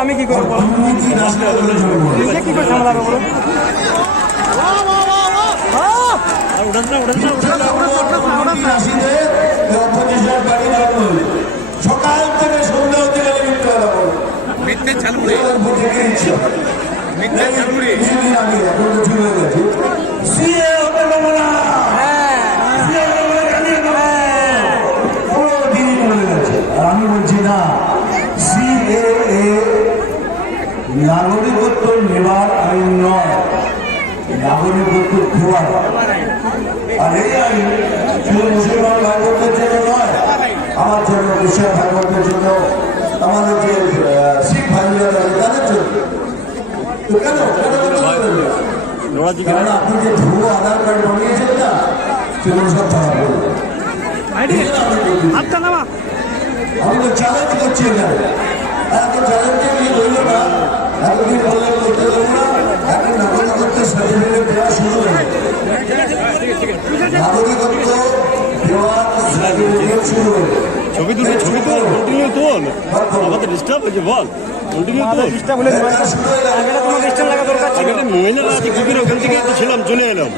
আমি কি করব। নিজে কি করে সামলাবে বলো সকাল থেকে সন্ধ্যা হতে গেলে মিথ্যে কথা বলে মিথ্যে ঝালমুড়ি এবার বুঝে কি ইচ্ছা মিথ্যে ঝালমুড়ি নাগরিকত্ব নেবার আইন নয় নাগরিকত্ব দেওয়ার আর এই আইন শুধু মুসলমান ভাই বোনদের জন্য নয় আমার জন্য খ্রিস্টান ভাই বোনদের জন্য আমাদের যে শিখ ভাইরা তাদের জন্য। তো কেন কারণ আপনি যে ভুয়ো আধার কার্ড বানিয়েছেন না সেগুলো সব ধরা পড়বে আমি নামা আমি তো চ্যালেঞ্জ করছি এখানে। এত চ্যালেঞ্জে না এতদিন বললে করতে দেবো না এখন নাগরিকত্বের সার্টিফিকেট দেওয়া শুরু হয়ে নাগরিকত্ব দেওয়ার সার্টিফিকেট শুরু হয়ে ছবি তুলে। ছবি তোল কন্টিনিউ তোল আমাদের ডিস্টার্ব হয়েছে বল। কন্টিনিউ তোল হয়ে গেল লাগা দরকার ছিল। মহিলারা কুকির ওখান থেকে ছিলাম চলে এলাম।